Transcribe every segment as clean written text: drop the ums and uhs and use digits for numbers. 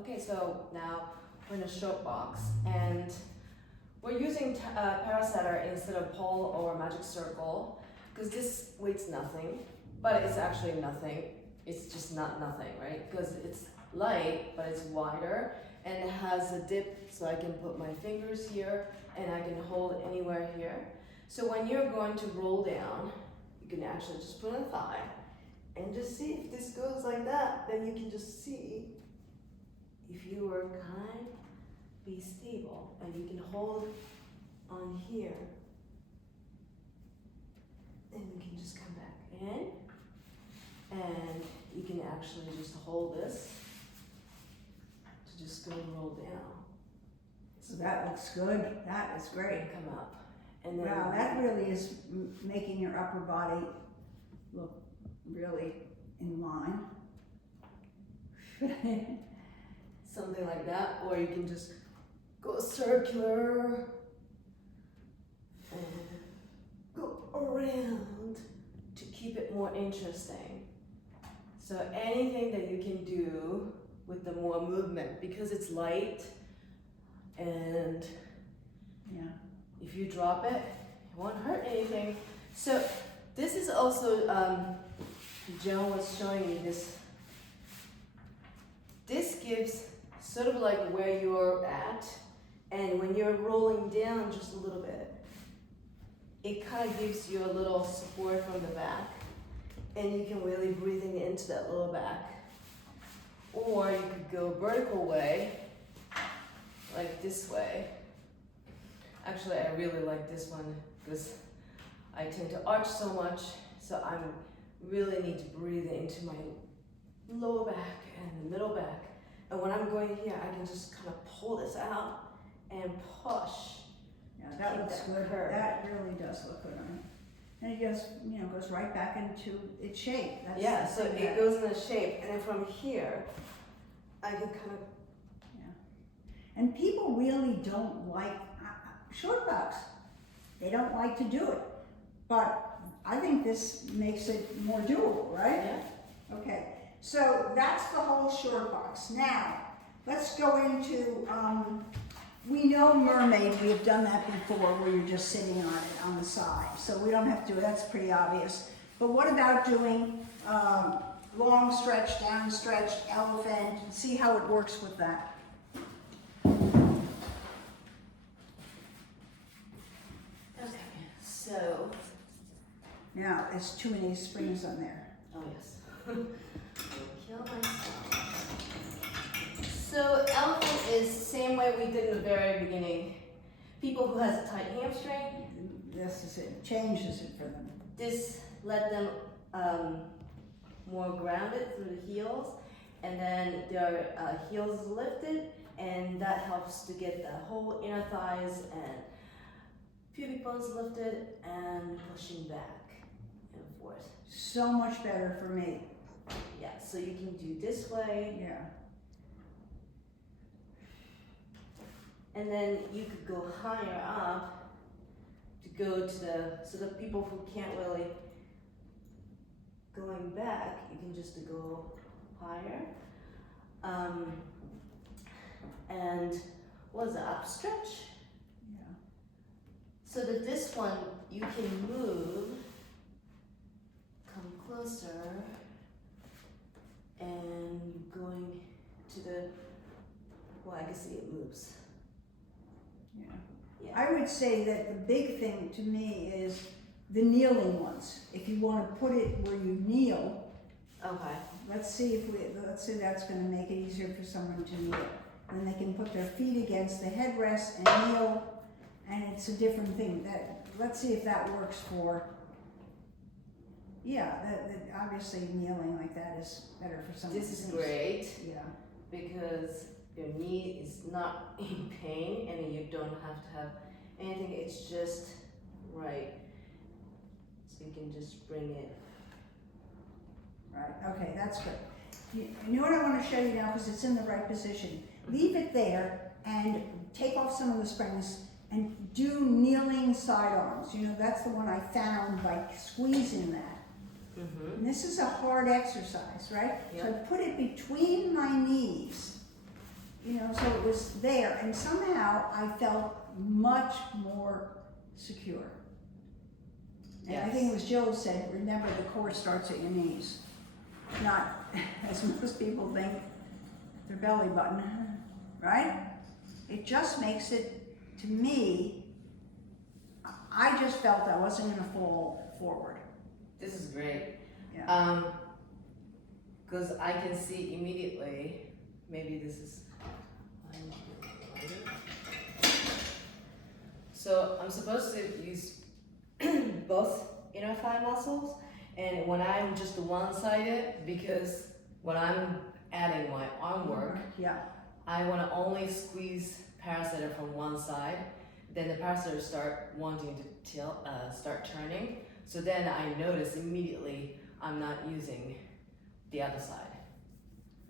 Okay, so now we're in a short box and we're using Parasetter instead of pole or magic circle because this weighs nothing, but it's actually nothing. It's just not nothing, right? Because it's light, but it's wider and it has a dip so I can put my fingers here and I can hold it anywhere here. So when you're going to roll down, you can actually just put a thigh and just see if this goes like that, then you can just see if you were kind, be stable, and you can hold on here, and you can just come back in, and you can actually just hold this to just go roll down. So that looks good. That is great. And come up, and then Wow, that really is making your upper body look really in line. something like that, or you can just go circular and go around to keep it more interesting. So anything that you can do with the more movement, because it's light, and Yeah. if you drop it, it won't hurt anything. So this is also, Joan was showing me this. This gives sort of like where you're at, and when you're rolling down just a little bit, it kind of gives you a little support from the back, and you can really breathing into that lower back. Or you could go vertical way, like this way. Actually, I really like this one because I tend to arch so much, so I really need to breathe into my lower back and the middle back. And when I'm going here, I can just kind of pull this out and push. Yeah, that Keep looks that good. curve. That really does look good on it. And it just, goes right back into its shape. That's Yeah, the so thing it that- goes in a shape, and then from here, I can kind of, And people really don't like short box. They don't like to do it. But I think this makes it more doable, right? yeah. Okay, so that's the whole short box. Now, let's go into, we know mermaid, we have done that before where you're just sitting on it on the side. So we don't have to do it, that's pretty obvious. But what about doing long stretch, down stretch, elephant, see how it works with that. Okay, so, Now, there's too many springs on there. oh yes. Kill myself. So elephant is the same way we did in the very beginning. People who has a tight hamstring, This is it, changes it for them. this let them more grounded through the heels, and then their heels is lifted, and that helps to get the whole inner thighs and pubic bones lifted and pushing back and forth. So much better for me. Yeah, so you can do this way, Yeah. and then you could go higher up to go to so the people who can't really going back, you can just go higher. And what is it, up stretch? Yeah. So that this one, you can move, come closer, and you're going to the, well, I can see it moves. Yeah. Yeah. I would say that the big thing to me is the kneeling ones. If you want to put it where you kneel, Okay. let's see that's going to make it easier for someone to kneel. Then they can put their feet against the headrest and kneel, and it's a different thing. Let's see if that works for. Yeah, obviously kneeling like that is better for someone. This is great Yeah. because your knee is not in pain and you don't have to have anything, it's just right. So you can just bring it. Right, okay, that's good. You know what I want to show you now, because it's in the right position. Leave it there and take off some of the springs and do kneeling sidearms. That's the one I found by squeezing that. Mm-hmm. And this is a hard exercise, right? Yeah. So I put it between my knees so it was there, and somehow I felt much more secure. And I think it was Jill said, remember the core starts at your knees. Not, as most people think, their belly button, right? It just makes it, to me, I just felt I wasn't gonna fall forward. This is great. Yeah. Because I can see immediately, maybe this is, so I'm supposed to use both inner thigh muscles, and when I'm just one-sided, because when I'm adding my arm work, Yeah. I want to only squeeze parasetter from one side, then the parasetter start wanting to start turning, so then I notice immediately I'm not using the other side.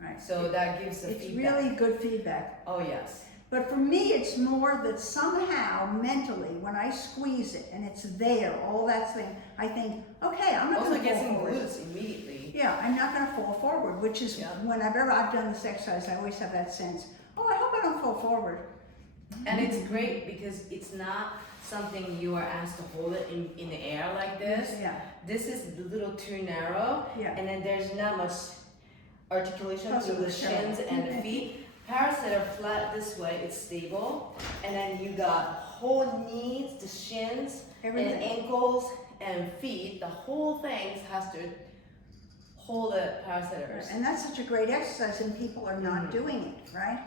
Right. So that gives the It's feedback. really good feedback. Oh yes. But for me, it's more that somehow mentally, when I squeeze it and it's there, all that thing, I think, okay, I'm not Also gonna gets fall in forward. glutes immediately. Yeah, I'm not gonna fall forward, which is Yeah. whenever I've done this exercise, I always have that sense, oh, I hope I don't fall forward. And it's great because it's not something you are asked to hold it in the air like this. Yeah, This is a little too narrow, yeah. and then there's not much articulation Plus through the it's shins shallow. and the feet. Parasetter flat this way, it's stable, and then you got whole knees, the shins, Everything. and ankles and feet. The whole thing has to hold the parasetters. And that's such a great exercise and people are not doing it, right?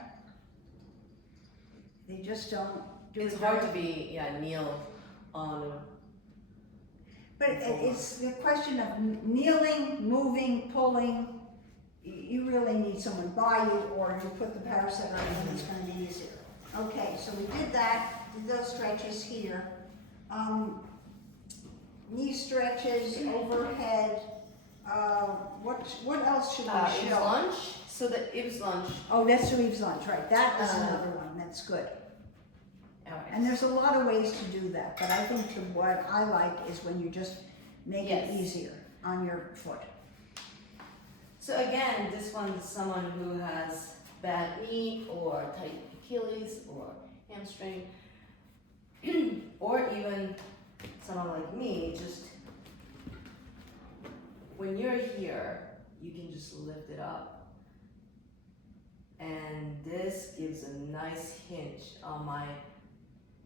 They just don't do it. It's hard to be kneel on. But it's the question of kneeling, moving, pulling. You really need someone by you, or you put the parasetter in and it's gonna be easier. Okay, so we did that, did those stretches here. Knee stretches, overhead. What else should we Eaves show? lunge. So the Eaves lunge. Oh, that's the Reeves lunge, right, that is another one, that's good. Alright. And there's a lot of ways to do that, but I think what I like is when you just make it Yes. easier on your foot. So again, this one's someone who has bad knee or tight Achilles or hamstring, or even someone like me, just when you're here, you can just lift it up. And this gives a nice hinge on my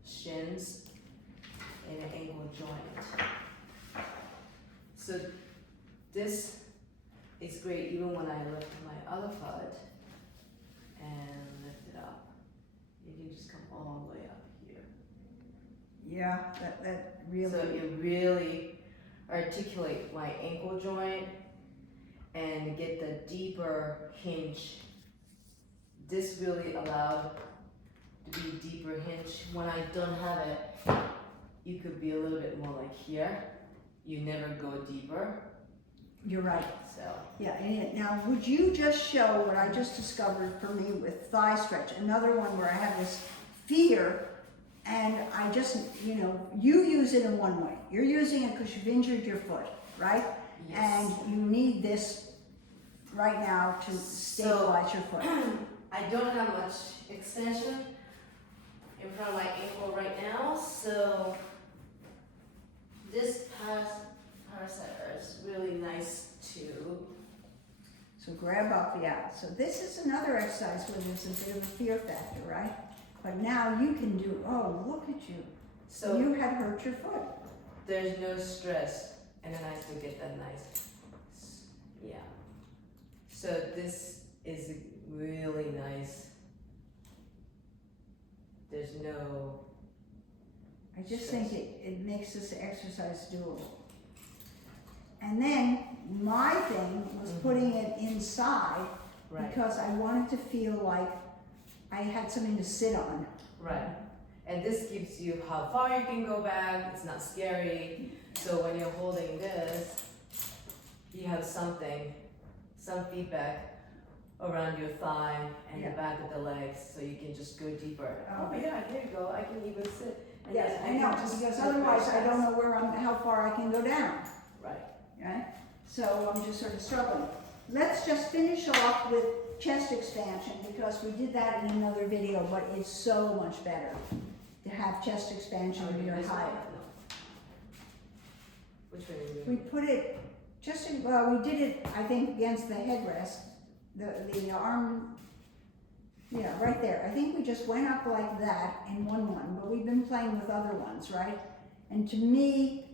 shins and an ankle joint. So this is great even when I lift my other foot and lift it up. You can just come all the way up here. Yeah, that really. So you really articulate my ankle joint and get the deeper hinge. This really allowed to be deeper hinge. When I don't have it, you could be a little bit more like here. You never go deeper. You're right. So Yeah, and now would you just show what I just discovered for me with thigh stretch? Another one where I have this fear and I just, you use it in one way. You're using it because you've injured your foot, right? yes. And you need this right now to stabilize your foot. I don't have much extension in front of my ankle right now, so this parasetter is really nice too. So grab up, yeah. So this is another exercise where there's a bit of a fear factor, right? But now you can do, oh, look at you. So You had hurt your foot. there's no stress, and then I still get that nice, yeah. So this is really nice. There's no, I just think it makes this exercise doable. And then my thing was putting it inside right, because I wanted to feel like I had something to sit on. right. And this gives you how far you can go back, it's not scary. So when you're holding this, you have some feedback around your thigh and Yeah. the back of the legs, so you can just go deeper. Oh. Oh yeah, here you go, I can even sit. And Yes, then I know, can just because lift my otherwise I don't chest. know how far I can go down, Right. right? So I'm just sort of struggling. Let's just finish off with chest expansion because we did that in another video, but it's so much better to have chest expansion when you're This one? high. No. Which one are you We doing? put it just in, well, we did it, I think, against the headrest, the arm, yeah, right there. I think we just went up like that in one, but we've been playing with other ones, right? And to me,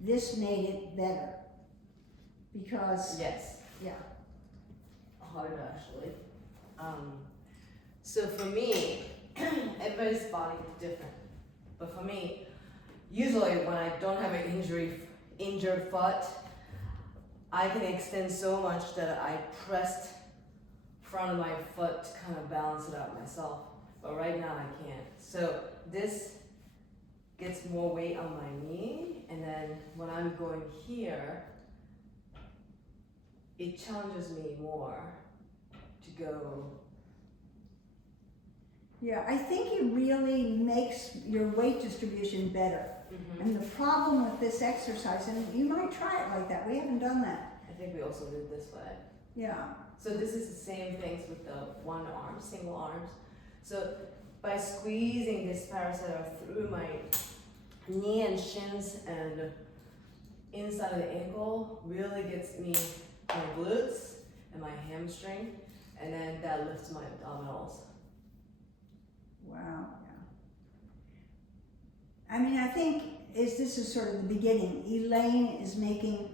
this made it better. Because, Yes. yeah, Hard actually. So for me, everybody's body is different. But for me, usually when I don't have an injured foot, I can extend so much that I pressed front of my foot to kind of balance it out myself. But right now I can't. So this gets more weight on my knee, and then when I'm going here, it challenges me more to go. yeah, I think it really makes your weight distribution better. And the problem with this exercise, and you might try it like that, we haven't done that. I think we also did this way. Yeah, So this is the same things with the one arm, single arms. So by squeezing this parasetter through my knee and shins and inside of the ankle really gets me my glutes and my hamstring, and then that lifts my abdominals. wow, yeah. I mean, I think this is sort of the beginning. Elaine is making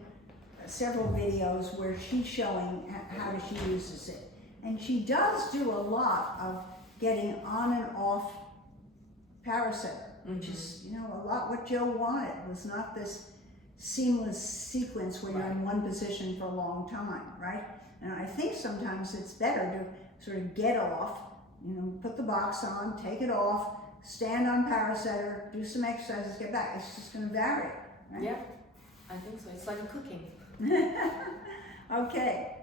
several videos where she's showing how she uses it. And she does do a lot of getting on and off Parasetter, which is, you know, a lot what Joe wanted, was not this seamless sequence where you're in one position for a long time, right? And I think sometimes it's better to sort of get off, you know, put the box on, take it off, stand on Parasetter, do some exercises, get back. It's just going to vary, right? Yeah, I think so. It's like cooking. Okay.